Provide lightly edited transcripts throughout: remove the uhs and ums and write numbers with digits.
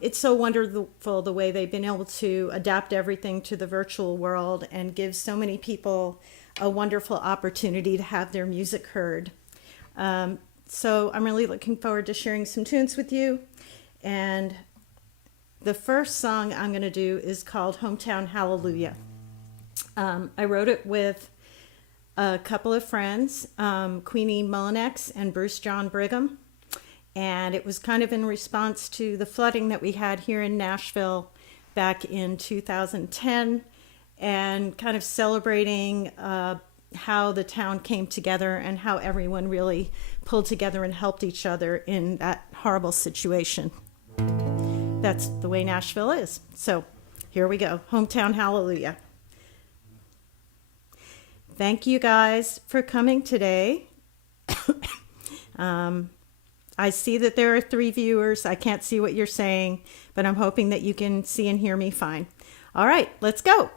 It's so wonderful the way they've been able to adapt everything to the virtual world and give so many people a wonderful opportunity to have their music heard. So I'm really looking forward to sharing some tunes with you. And the first song I'm going to do is called Hometown Hallelujah. I wrote it with a couple of friends, Queenie Mullinex and Bruce John Brigham. And it was kind of in response to the flooding that we had here in Nashville back in 2010, and kind of celebrating how the town came together and how everyone really pulled together and helped each other in that horrible situation. That's the way Nashville is. So here we go. Hometown Hallelujah. Thank you guys for coming today. I see that there are 3 viewers. I can't see what you're saying, but I'm hoping that you can see and hear me fine. All right, let's go.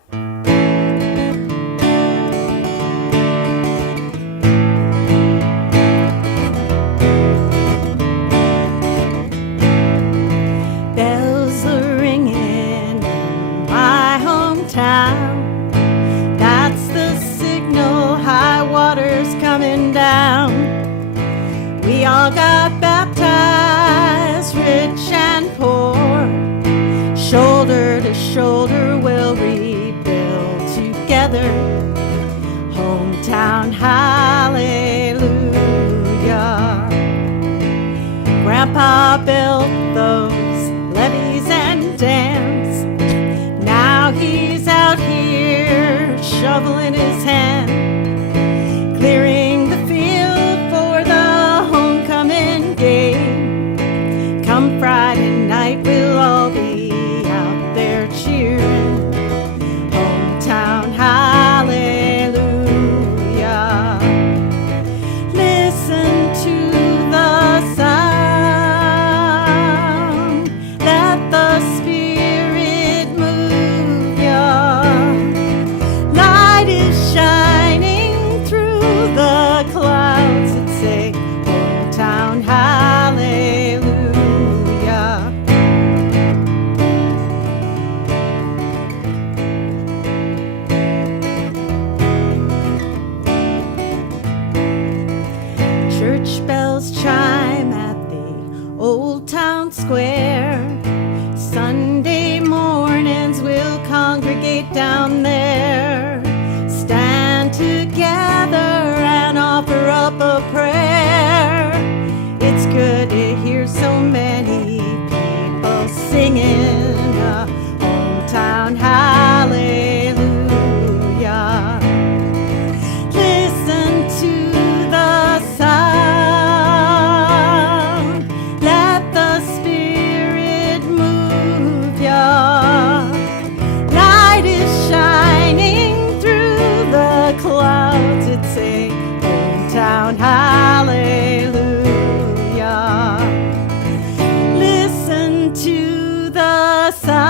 Bells are ringing in my hometown. That's the signal, high water's coming down. We all got baptized, rich and poor. Shoulder to shoulder we'll rebuild together. Hometown hallelujah. Grandpa built those levees and dams. Now he's out here shoveling his hand, clearing the field for the homecoming game. Come Friday night we'll all be out there cheering. Hometown hallelujah. Listen to the sound, let the Spirit move ya. Light is shining through the clouds that say hometown hallelujah. Church bells chime at the old town square. Sunday mornings we'll congregate down there. Stand together and offer up a prayer. It's good to hear so many people singing hometown hallelujah. Listen to the sound, let the Spirit move ya. Light is shining through the clouds that say hometown hallelujah. Listen to the sound,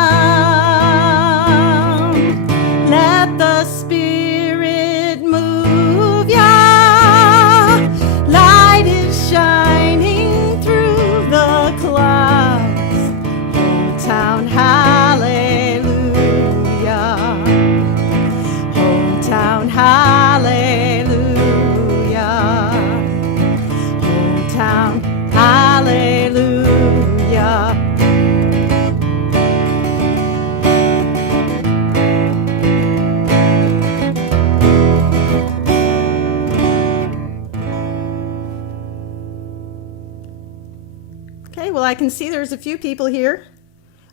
let the Spirit move ya. Light is shining through the clouds. Hometown hallelujah. Hometown hallelujah. Hometown hallelujah. Okay, well, I can see there's a few people here,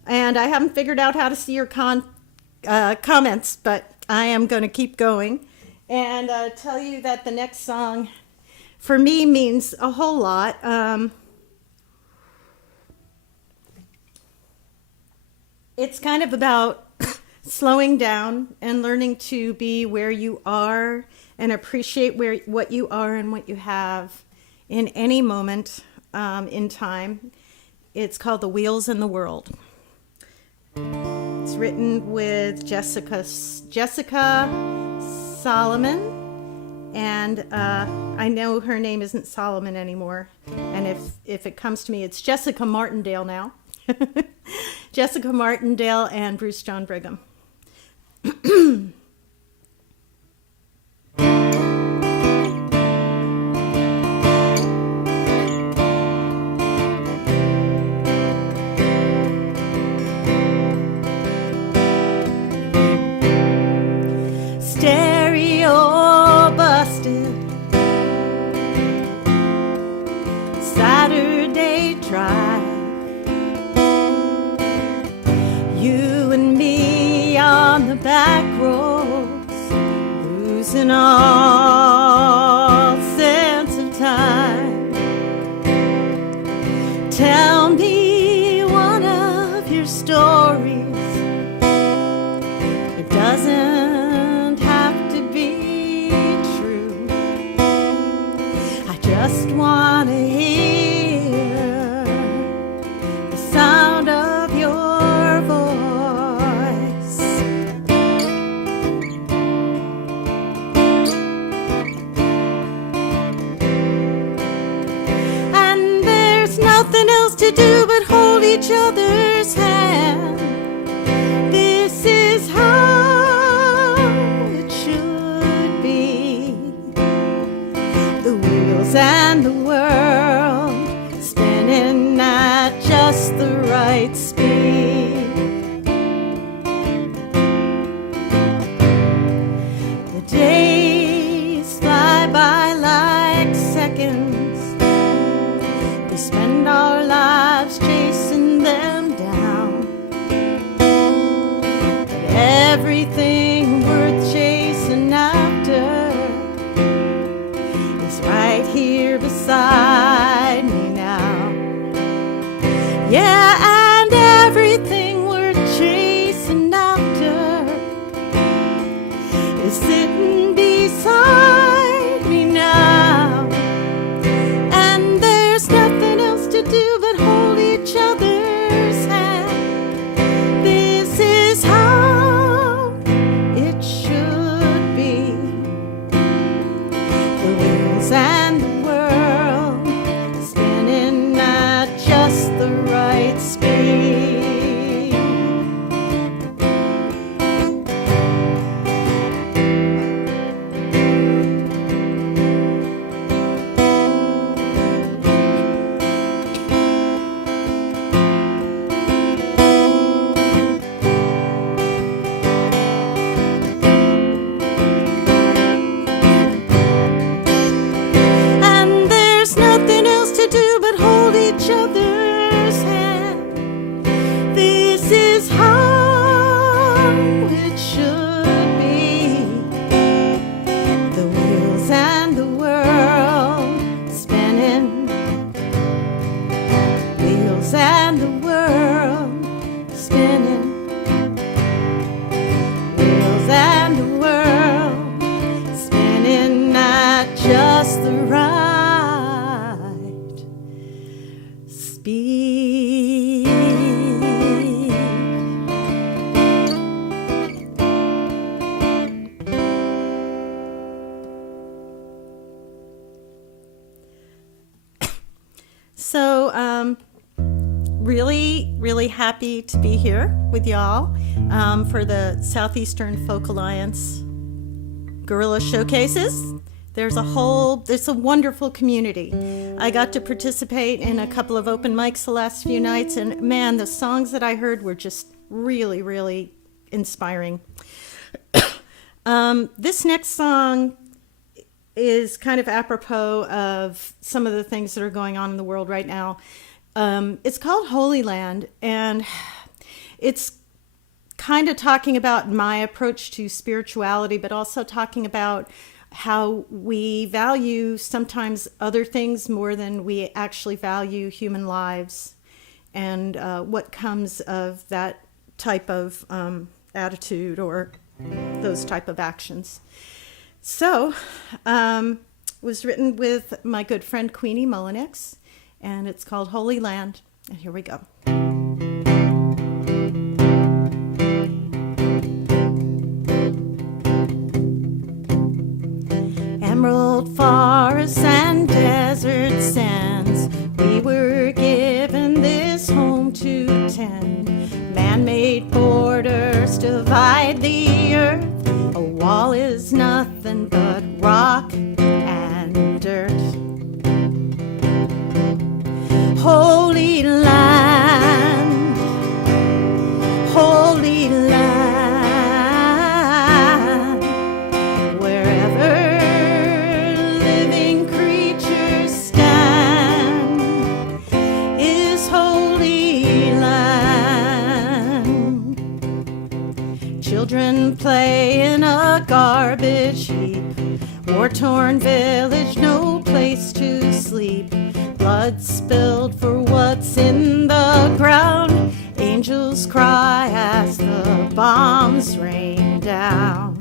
and I haven't figured out how to see your comments, but I am going to keep going and tell you that the next song for me means a whole lot. It's kind of about slowing down and learning to be where you are and appreciate what you are and what you have in any moment in time. It's called The Wheels in the World. It's written with Jessica Solomon, and I know her name isn't Solomon anymore, and if it comes to me, it's Jessica Martindale now. Jessica Martindale and Bruce John Brigham. Stereo busted, Saturday drive, you and me on the back roads, losing all sense of time. Tell me one of your stories. It doesn't have to be true. I just want to hear the sound of your voice. And there's nothing else to do but hold each other's hand. This is how it should be. The wheels and the world spinning at just the right speed. The days fly by like seconds. We spend our lives chasing them down. But everything worth chasing after is right here beside me now. Yeah, and everything worth chasing after is sitting beside me now. And there's nothing else to do but hold each other's hand. This is how it should be. The wheels and the world spinning at just the right speed. And there's nothing else to do but hold each other's hand. This is how it should be. The wheels and the world spinning. Wheels and the world spinning. Wheels and the world spinning at just the right speed. So, really happy to be here with y'all for the Southeastern Folk Alliance Guerrilla Showcases. There's a wonderful community. I got to participate in a couple of open mics the last few nights, and man, the songs that I heard were just really inspiring. This next song is kind of apropos of some of the things that are going on in the world right now. It's called Holy Land, and it's kind of talking about my approach to spirituality, but also talking about how we value sometimes other things more than we actually value human lives, and what comes of that type of attitude or those type of actions. So, was written with my good friend Queenie Mullenix, and it's called Holy Land. And here we go. Emerald forests and desert sands, we were given this home to to tend. Man-made borders divide the earth. A wall is nothing but rock and dirt. Holy land, holy land, wherever living creatures stand is holy land. Children play in a garbage heap, war-torn village, no place to sleep. Blood spilled for what's in the ground. Angels cry as the bombs rain down.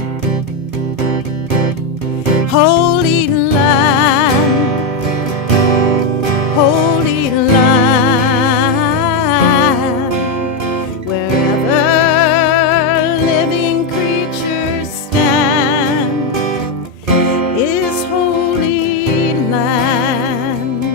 Holy land, holy land, wherever living creatures stand is holy land.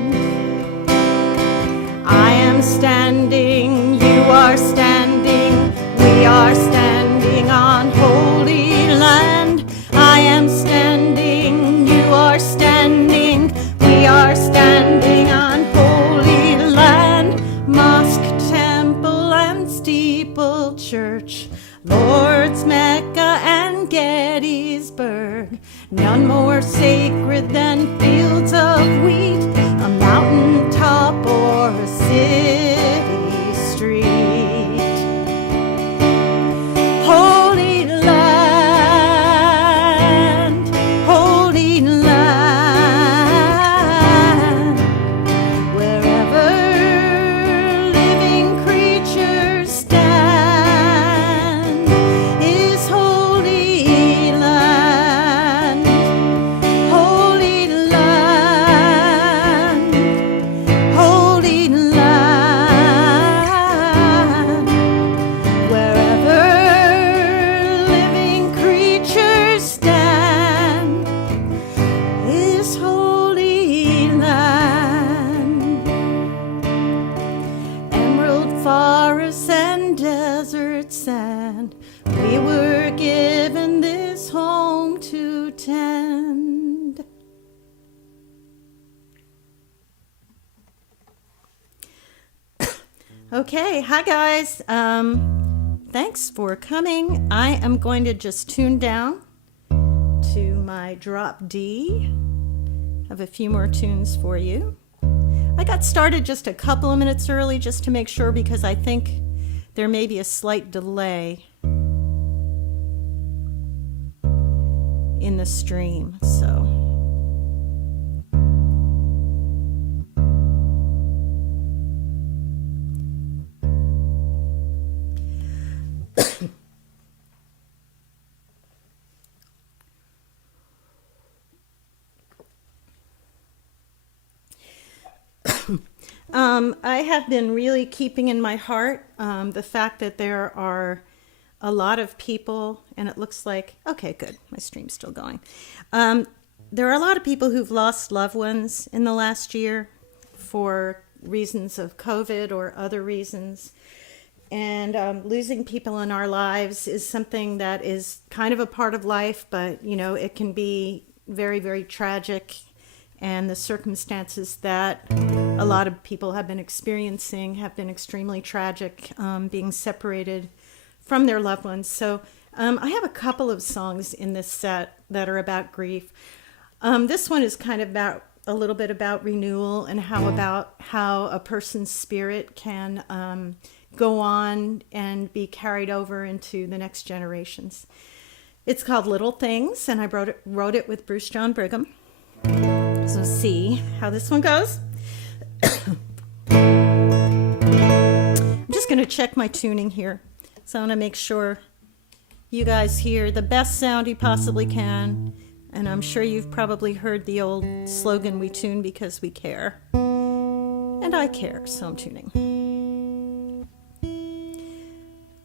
I am standing, you are standing, we are standing on holy land. I am standing, you are standing, we are standing on holy land. Mosque, temple, and steeple church, Lord's Mecca and Gettysburg, none more sacred than fields of wheat, a mountain top or a city street. Holy land, holy land, wherever living creatures stand is holy land, holy land, holy land, wherever living creatures stand is holy land. Emerald forests and desert sand, we were given this home to tend. Okay, hi guys. Thanks for coming. I am going to just tune down to my drop D. Have a few more tunes for you. I got started just a couple of minutes early just to make sure, because I think there may be a slight delay in the stream. So I have been really keeping in my heart the fact that there are a lot of people, and it looks like, okay, good, my stream's still going. There are a lot of people who've lost loved ones in the last year for reasons of COVID or other reasons. And losing people in our lives is something that is kind of a part of life, but, you know, it can be very, very tragic. And the circumstances that a lot of people have been experiencing have been extremely tragic, being separated from their loved ones. So I have a couple of songs in this set that are about grief. This one is kind of about a little bit about renewal and how a person's spirit can go on and be carried over into the next generations. It's called Little Things, and I wrote it with Bruce John Brigham. So see how this one goes. I'm just going to check my tuning here. So I want to make sure you guys hear the best sound you possibly can. And I'm sure you've probably heard the old slogan, we tune because we care. And I care, so I'm tuning.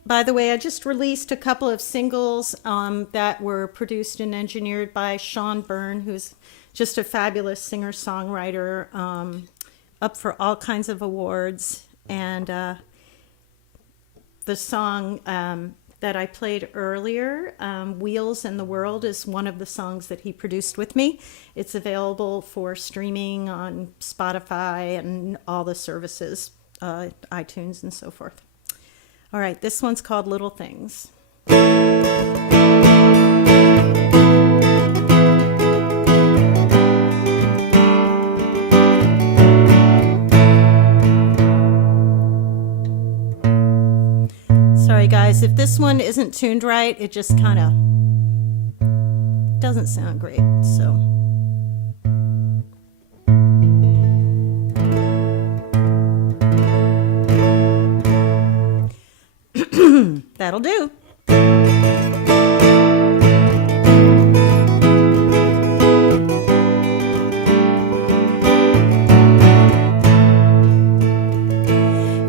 By the way, I just released a couple of singles that were produced and engineered by Sean Byrne, who's just a fabulous singer-songwriter, up for all kinds of awards. And the song that I played earlier, Wheels in the World, is one of the songs that he produced with me. It's available for streaming on Spotify and all the services, iTunes and so forth. All right, this one's called Little Things. Sorry guys, if this one isn't tuned right, it just kind of doesn't sound great, so. That'll do.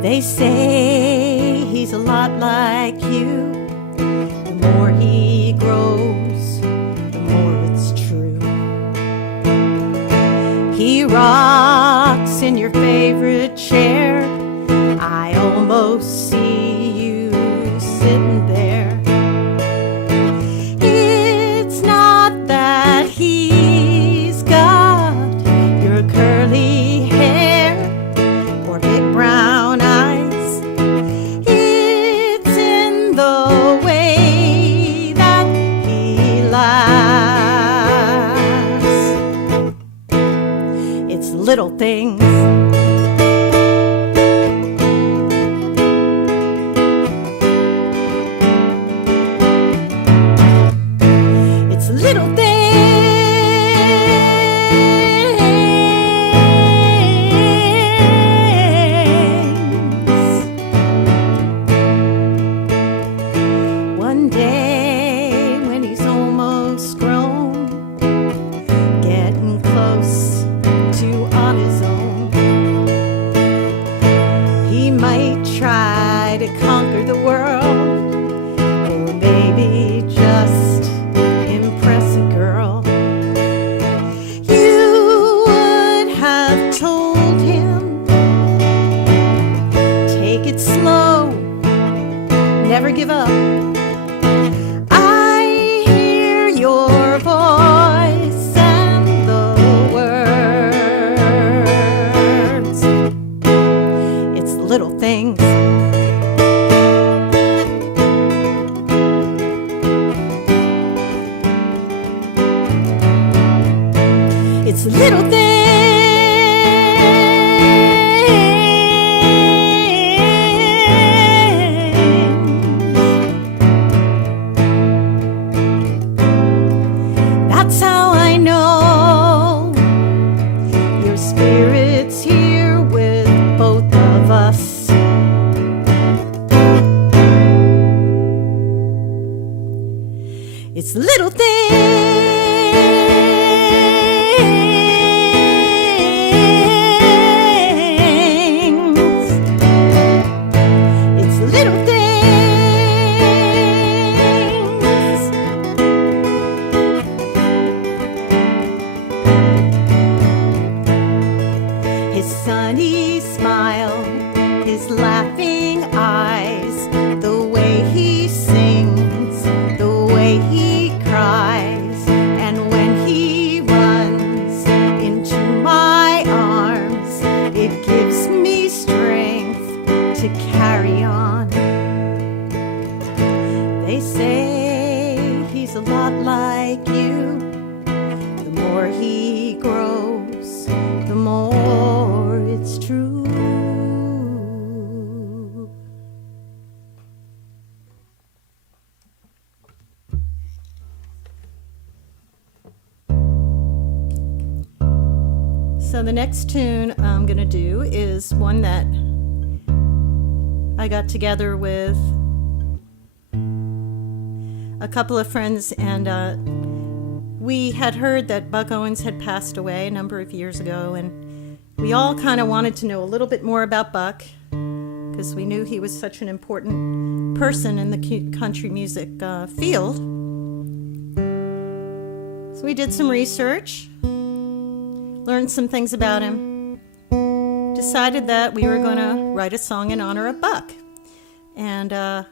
They say he's a lot like you. The more he grows, the more it's true. He rocks in your favorite chair. I almost see you sitting there. It's not that he's got your curly hair or big brown eyes. It's in the way that he laughs. It's little things. Little things. One day when he's almost grown, getting close to on his own, he might try to conquer the world, or maybe just impress a girl. You would have told him, take it slow, never give up. I hear your voice and the words. It's the little things. It's little things. That's how I know your spirit's here with both of us. It's little things. His sunny smile, his laughing eyes, the way he sings, the way he cries, and when he runs into my arms, it gives me strength to carry on. They say he's a lot like you. The more he grows, the more it's true. So the next tune I'm going to do is one that I got together with a couple of friends, and we had heard that Buck Owens had passed away a number of years ago, and we all kind of wanted to know a little bit more about Buck because we knew he was such an important person in the country music field. So we did some research, learned some things about him, decided that we were going to write a song in honor of Buck. And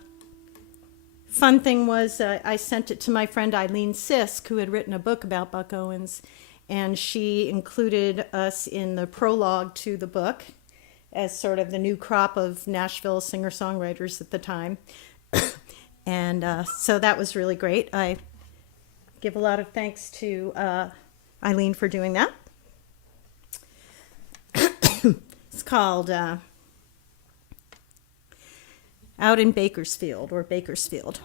fun thing was I sent it to my friend Eileen Sisk, who had written a book about Buck Owens, and she included us in the prologue to the book as sort of the new crop of Nashville singer-songwriters at the time. And so that was really great. I give a lot of thanks to Eileen for doing that. It's called Out in Bakersfield, or Bakersfield.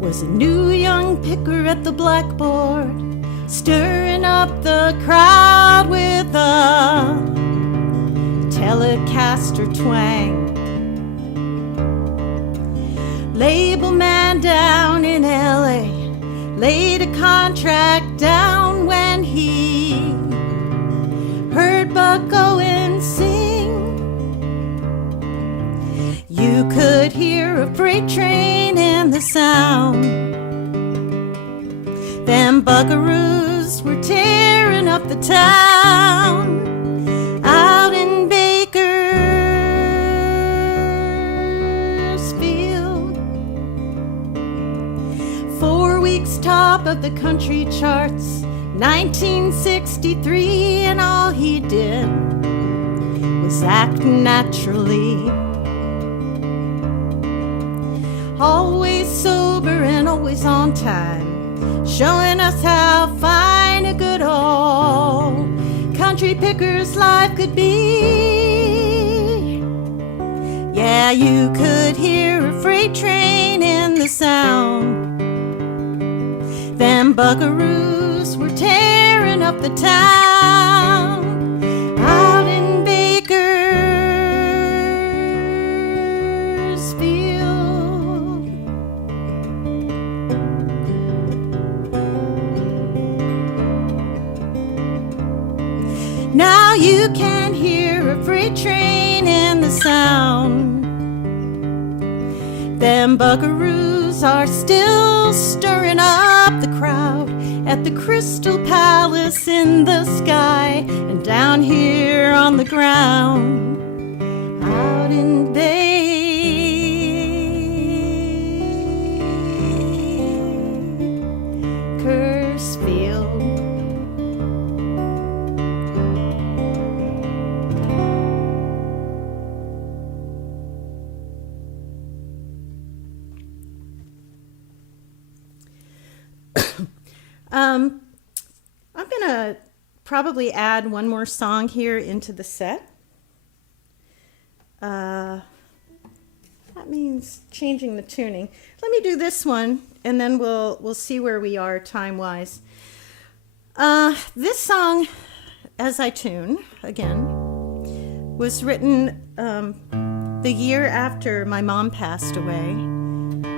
Was a new young picker at the blackboard, stirring up the crowd with a Telecaster twang. Label man down in LA laid a contract down when he heard Buck Owens sing. You could hear a freight train in the sound. Them buckaroos were tearing up the town out in Bakersfield. 4 weeks top of the country charts, 1963, and all he did was act naturally. Always sober and always on time, showing us how fine a good old country picker's life could be. Yeah, you could hear a freight train in the sound. Them buckaroos were tearing up the town out in Bakersfield. Now you can hear a freight train in the sound. Them buckaroos are still stirring up the crowd at the Crystal Palace in the sky, and down here on the ground out in Bakersfield. I'm gonna probably add one more song here into the set. That means changing the tuning. Let me do this one, and then we'll see where we are time-wise. This song, As I Tune, again, was written the year after my mom passed away,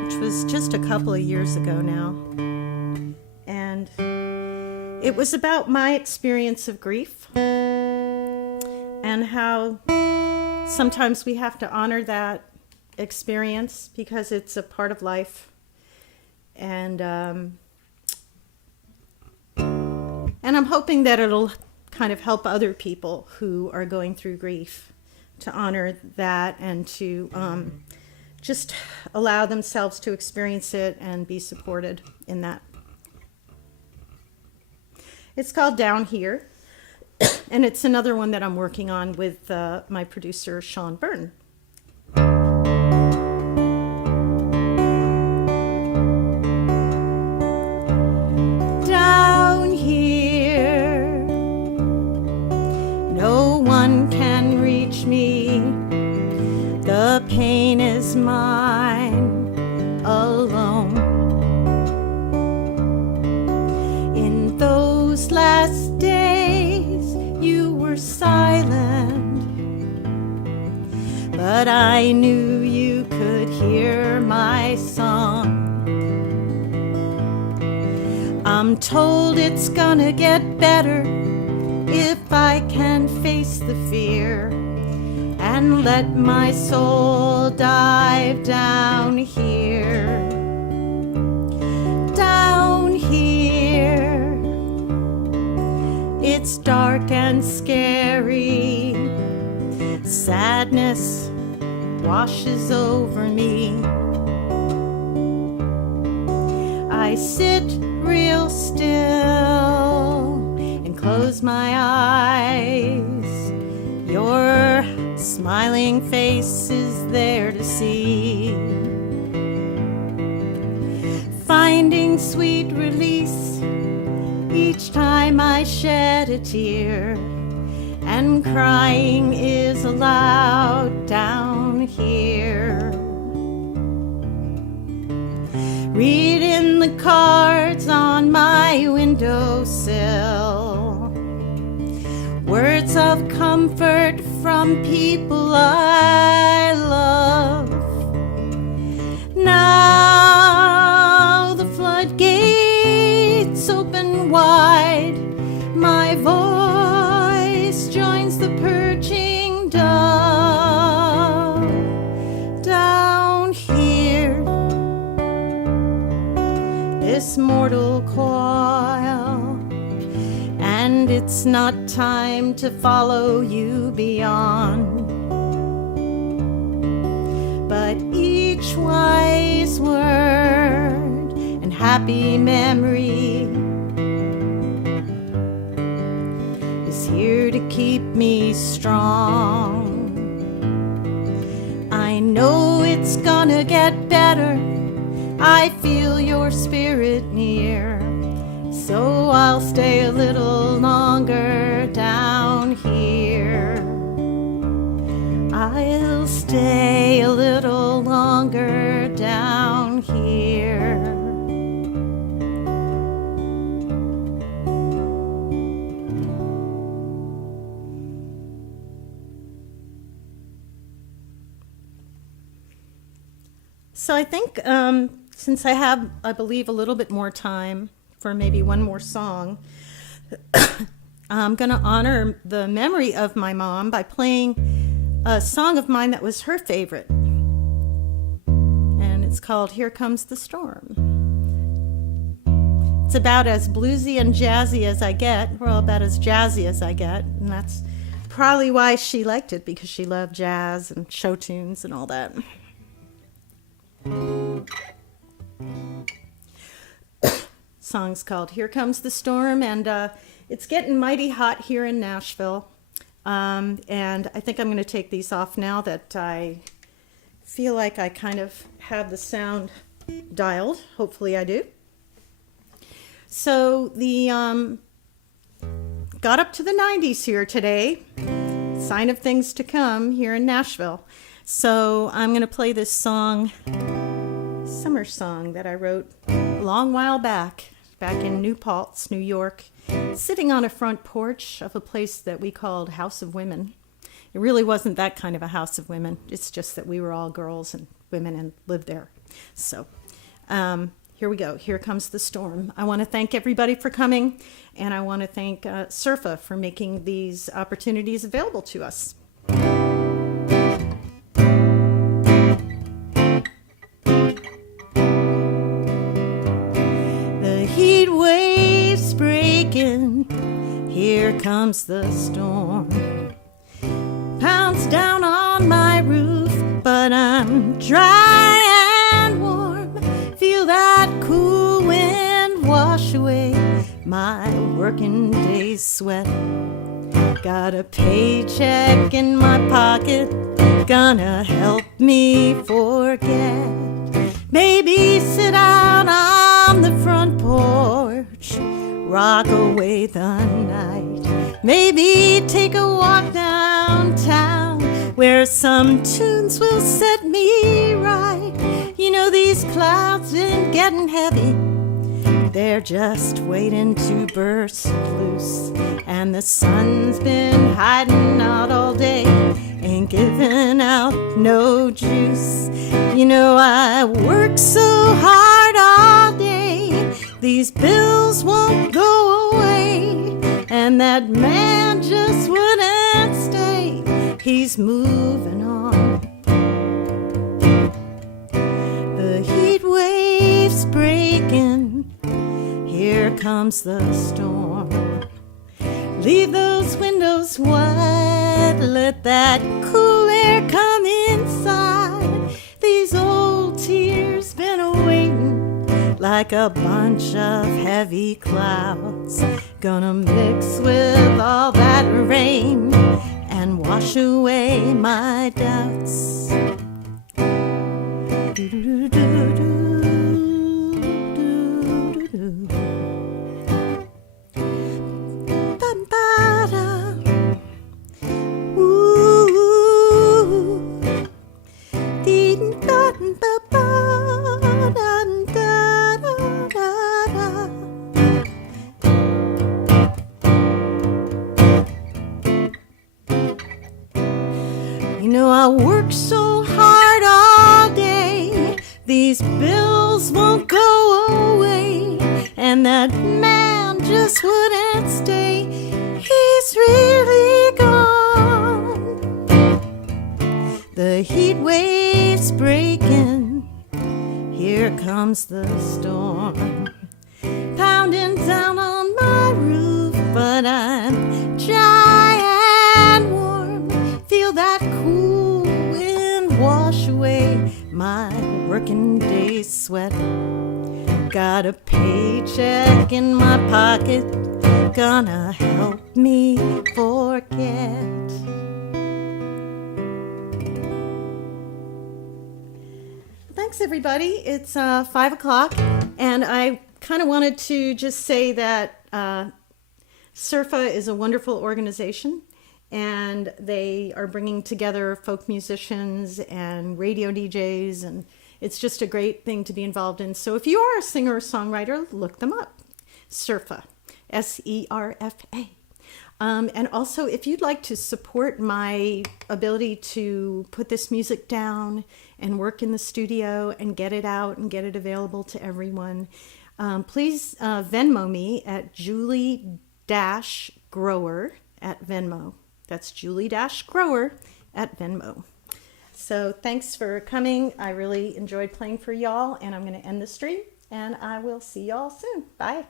which was just a couple of years ago now. And it was about my experience of grief and how sometimes we have to honor that experience because it's a part of life. And I'm hoping that it'll kind of help other people who are going through grief to honor that and to just allow themselves to experience it and be supported in that. It's called Down Here, and it's another one that I'm working on with my producer, Sean Byrne. Down here, no one can reach me. The pain is mine alone. In those last days, you were silent, but I knew you could hear my song. I'm told it's gonna get better if I can face the fear and let my soul dive down here. Down here. It's dark and scary. Sadness washes over me. I sit real still and close my eyes. Your smiling face is there to see. Finding sweet release each time I shed a tear, and crying is allowed down here. Reading the cards on my windowsill, words of comfort from people I love. Now the floodgates open wide, my voice joins the perching dove. Down here, this mortal coil, and it's not time to follow you beyond. But each wise word and happy memory is here to keep me strong. I know it's gonna get better. I feel your spirit near, so I'll stay a little longer down here. I'll stay a little longer down here. So I think since I have, I believe, a little bit more time for maybe one more song, I'm going to honor the memory of my mom by playing a song of mine that was her favorite. And it's called Here Comes the Storm. It's about as bluesy and jazzy as I get, well, about as jazzy as I get. And that's probably why she liked it, because she loved jazz and show tunes and all that. Song's called Here Comes the Storm, and it's getting mighty hot here in Nashville. And I think I'm going to take these off now that I feel like I kind of have the sound dialed. Hopefully I do. So the got up to the 90s here today. Sign of things to come here in Nashville. So I'm going to play this song, summer song that I wrote a long while back in New Paltz, New York, sitting on a front porch of a place that we called House of Women. It really wasn't that kind of a house of women. It's just that we were all girls and women and lived there. So here we go. Here comes the storm. I want to thank everybody for coming, and I want to thank SERFA for making these opportunities available to us. Here comes the storm, pounds down on my roof, but I'm dry and warm. Feel that cool wind wash away my working day's sweat. Got a paycheck in my pocket, gonna help me forget. Maybe sit out on the front porch, rock away the night. Maybe take a walk downtown where some tunes will set me right. You know, these clouds been getting heavy, they're just waiting to burst loose. And the sun's been hiding out all day, ain't giving out no juice. You know, I work so hard all day, these bills won't go away, and that man just wouldn't stay. he's moving on. The heat wave's breaking, here comes the storm. Leave those windows wide, let that cool air come inside. These old tears been awaiting like a bunch of heavy clouds, gonna mix with all that rain and wash away my doubts. You know, I work so hard all day, these bills won't go away, and that man just wouldn't stay, he's really gone. The heat wave's breaking, here comes the storm, pounding down on my roof, but I'm dry and warm. Feel that cool wind wash away my working day's sweat. Got a paycheck in my pocket, gonna help me forget. Thanks, everybody. It's 5 o'clock, and I kind of wanted to just say that SERFA is a wonderful organization, and they are bringing together folk musicians and radio DJs, and it's just a great thing to be involved in. So if you are a singer or songwriter, look them up. SERFA, SERFA. And also, if you'd like to support my ability to put this music down and work in the studio and get it out and get it available to everyone, please Venmo me at Julie-Grower at Venmo. That's Julie-Grower at Venmo. So thanks for coming. I really enjoyed playing for y'all, and I'm going to end the stream, and I will see y'all soon. Bye.